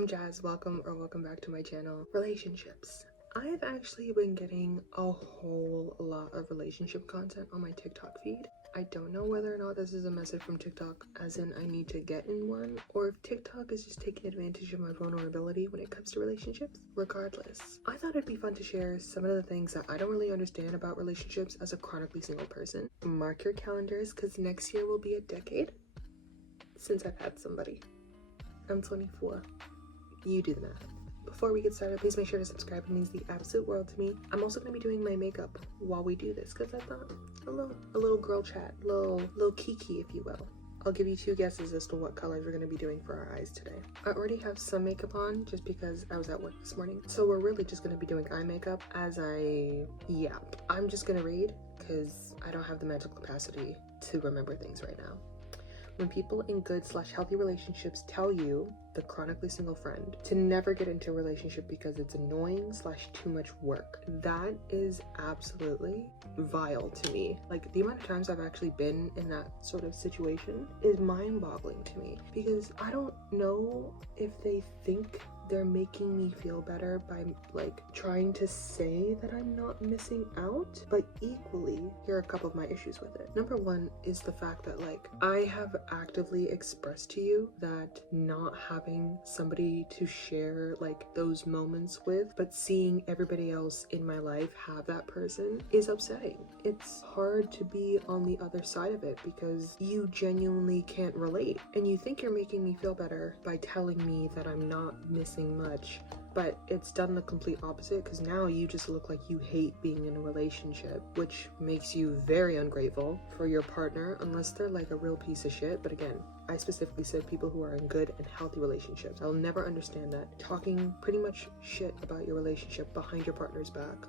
I'm Jazz. Welcome back to my channel, Relationships. I've actually been getting a whole lot of relationship content on my TikTok feed. I don't know whether or not this is a message from TikTok, as in I need to get in one, or if TikTok is just taking advantage of my vulnerability when it comes to relationships. Regardless, I thought it'd be fun to share some of the things that I don't really understand about relationships as a chronically single person. Mark your calendars, because next year will be a decade since I've had somebody. I'm 24. You do the math. Before we get started, please make sure to subscribe. It means the absolute world to me. I'm also going to be doing my makeup while we do this because I thought a little girl chat, little kiki, if you will. I'll give you 2 guesses as to what colors we're going to be doing for our eyes today. I already have some makeup on just because I was at work this morning. So we're really just going to be doing eye makeup as I'm just going to read because I don't have the mental capacity to remember things right now. When people in good/healthy relationships tell you, the chronically single friend, to never get into a relationship because it's annoying/too much work, that is absolutely vile to me. Like, the amount of times I've actually been in that sort of situation is mind-boggling to me, because I don't know if they think they're making me feel better by like trying to say that I'm not missing out, but equally, here are a couple of my issues with it. Number one is the fact that like I have actively expressed to you that not having somebody to share like those moments with, but seeing everybody else in my life have that person, is upsetting. It's hard to be on the other side of it because you genuinely can't relate, and you think you're making me feel better by telling me that I'm not missing much, but it's done the complete opposite, because now you just look like you hate being in a relationship, which makes you very ungrateful for your partner unless they're like a real piece of shit. But again, I specifically said people who are in good and healthy relationships. I'll never understand that. Talking pretty much shit about your relationship behind your partner's back.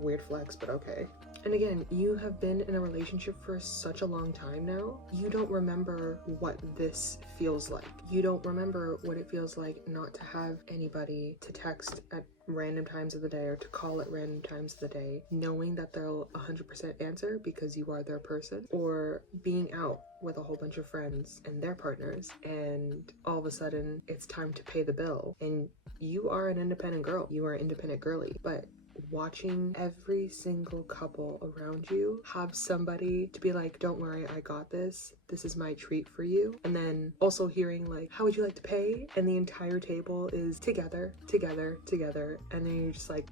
Weird flex, but okay. And again, you have been in a relationship for such a long time now, you don't remember what this feels like. You don't remember what it feels like not to have anybody to text at random times of the day or to call at random times of the day, knowing that they'll 100% answer because you are their person, or being out with a whole bunch of friends and their partners, and all of a sudden it's time to pay the bill, and you are an independent girl, you are an independent girly, but watching every single couple around you have somebody to be like, don't worry, I got this is my treat for you, and then also hearing like, how would you like to pay, and the entire table is together, and then you're just like,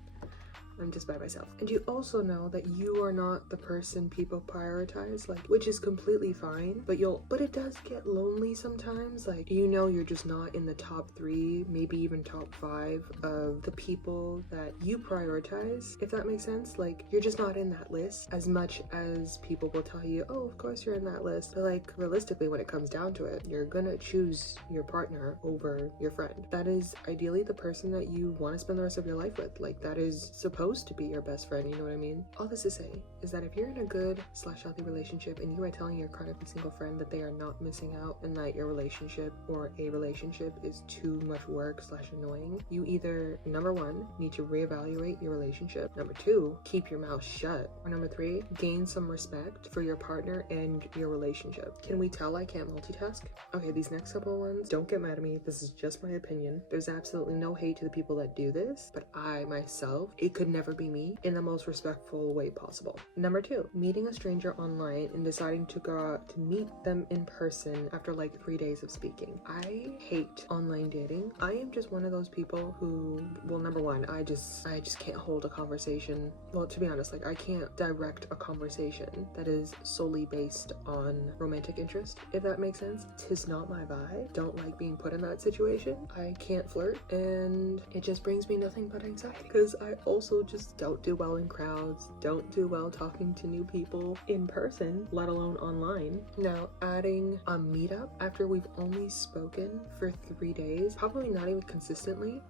I'm just by myself. And you also know that you are not the person people prioritize, like, which is completely fine, but it does get lonely sometimes. Like, you know, you're just not in the top 3, maybe even top 5 of the people that you prioritize, if that makes sense. Like, you're just not in that list as much as people will tell you, oh, of course you're in that list. But like, realistically, when it comes down to it, you're gonna choose your partner over your friend. That is ideally the person that you want to spend the rest of your life with. Like, that is supposed to be your best friend, you know what I mean? All this to say is that if you're in a good/healthy relationship and you are telling your chronically single friend that they are not missing out and that your relationship or a relationship is too much work/annoying, you either, number 1, need to reevaluate your relationship, number 2, keep your mouth shut, or number 3, gain some respect for your partner and your relationship. Can we tell I can't multitask? Okay, these next couple of ones, don't get mad at me, this is just my opinion. There's absolutely no hate to the people that do this, but I myself, it could never be me in the most respectful way possible. Number 2, meeting a stranger online and deciding to go out to meet them in person after like 3 days of speaking. I hate online dating. I am just one of those people who, well, number 1, I just can't hold a conversation. Well, to be honest, like, I can't direct a conversation that is solely based on romantic interest, if that makes sense. 'Tis not my vibe. Don't like being put in that situation. I can't flirt, and it just brings me nothing but anxiety, because I also just don't do well in crowds, don't do well talking to new people in person, let alone online. Now, adding a meetup after we've only spoken for 3 days, probably not even consistently,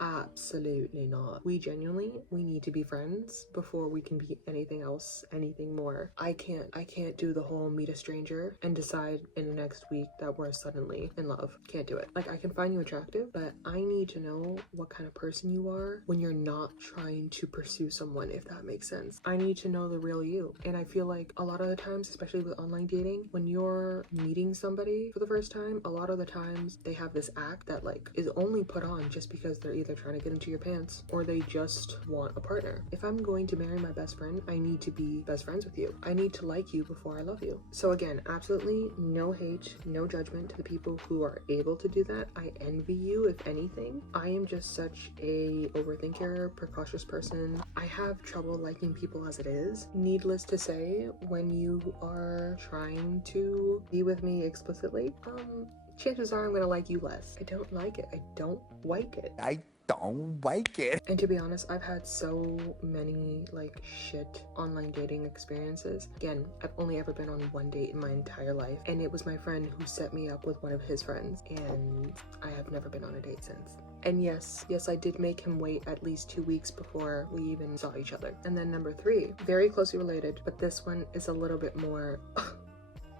Absolutely not. We need to be friends before we can be anything else, anything more. I can't do the whole meet a stranger and decide in the next week that we're suddenly in love. Can't do it. Like, I can find you attractive, but I need to know what kind of person you are when you're not trying to pursue someone, if that makes sense. I need to know the real you. And I feel like a lot of the times, especially with online dating, when you're meeting somebody for the first time, a lot of the times they have this act that like is only put on just because they're either trying to get into your pants or they just want a partner. If I'm going to marry my best friend, I need to be best friends with you. I need to like you before I love you. So again, absolutely no hate, no judgment to the people who are able to do that. I envy you, if anything. I am just such a overthinker, precautious person. I have trouble liking people as it is. Needless to say, when you are trying to be with me explicitly, chances are I'm gonna like you less. I don't like it. I don't like it. I don't like it. And to be honest, I've had so many like shit online dating experiences. Again, I've only ever been on one date in my entire life, and it was my friend who set me up with one of his friends, and I have never been on a date since. And yes, I did make him wait at least 2 weeks before we even saw each other. And then number 3, very closely related, but this one is a little bit more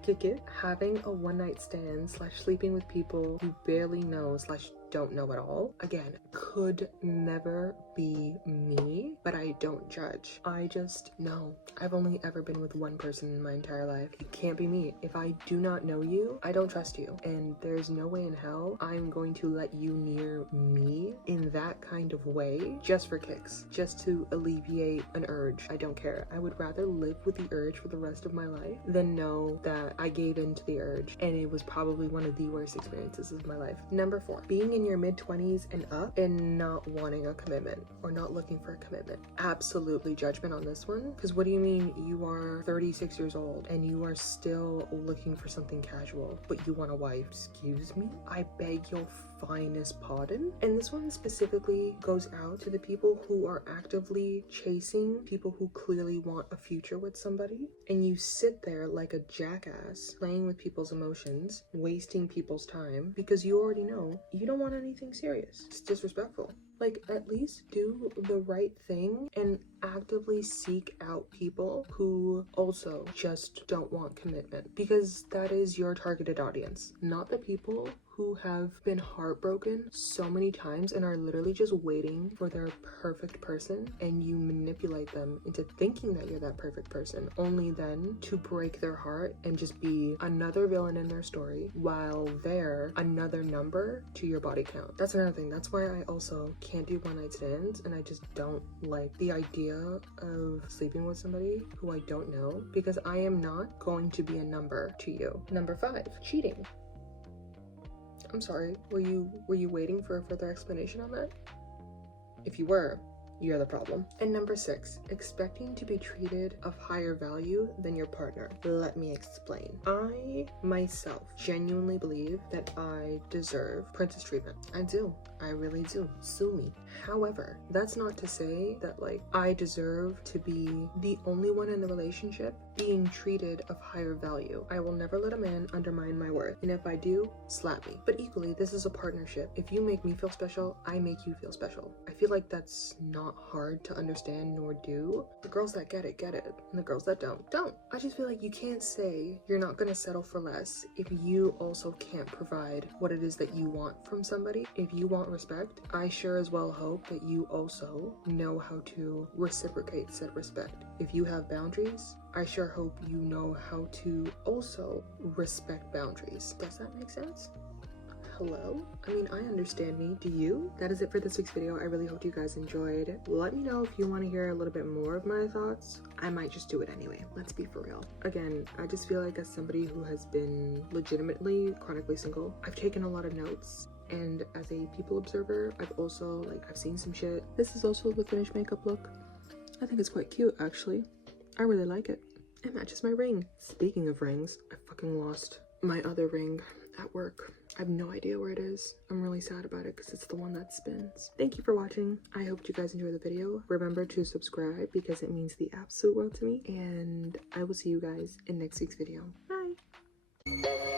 kick it. Having a one-night stand / sleeping with people you barely know / don't know at all, again, could never be me, but I don't judge. I just know. I've only ever been with one person in my entire life. It can't be me. If I do not know you, I don't trust you, and there's no way in hell I'm going to let you near me in that kind of way just for kicks, just to alleviate an urge. I don't care. I would rather live with the urge for the rest of my life than know that I gave in to the urge, and it was probably one of the worst experiences of my life. Number 4, being in your mid-20s and up and not wanting a commitment or not looking for a commitment. Absolutely judgment on this one, because what do you mean you are 36 years old and you are still looking for something casual, but you want a wife? Excuse me? I beg your finest pardon? And this one specifically goes out to the people who are actively chasing people who clearly want a future with somebody, and you sit there like a jackass playing with people's emotions, wasting people's time because you already know you don't want anything serious. It's disrespectful. Like, at least do the right thing and actively seek out people who also just don't want commitment, because that is your targeted audience, not the people who have been heartbroken so many times and are literally just waiting for their perfect person, and you manipulate them into thinking that you're that perfect person, only then to break their heart and just be another villain in their story while they're another number to your body count. That's another thing. That's why I also can't do one night stands, and I just don't like the idea of sleeping with somebody who I don't know, because I am not going to be a number to you. Number 5, cheating. I'm sorry, were you waiting for a further explanation on that? If you were, you're the problem. And number 6, expecting to be treated of higher value than your partner. Let me explain. I myself genuinely believe that I deserve princess treatment. I do. I really do. Sue me. However, that's not to say that like I deserve to be the only one in the relationship being treated of higher value. I will never let a man undermine my worth, and if I do, slap me. But equally, this is a partnership. If you make me feel special, I make you feel special. I feel like that's not hard to understand nor do. The girls that get it, and the girls that don't. I just feel like you can't say you're not gonna settle for less if you also can't provide what it is that you want from somebody. If you want respect, I sure as well hope that you also know how to reciprocate said respect. If you have boundaries, I sure hope you know how to also respect boundaries. Does that make sense? Hello? I mean, I understand me. Do you? That is it for this week's video. I really hope you guys enjoyed. Let me know if you want to hear a little bit more of my thoughts. I might just do it anyway. Let's be for real. Again, I just feel like as somebody who has been legitimately chronically single, I've taken a lot of notes. And as a people observer, I've seen some shit. This is also the finished makeup look. I think it's quite cute, actually. I really like it. It matches my ring. Speaking of rings, I fucking lost my other ring at work. I have no idea where it is. I'm really sad about it because it's the one that spins. Thank you for watching. I hope you guys enjoyed the video. Remember to subscribe because it means the absolute world to me. And I will see you guys in next week's video. Bye!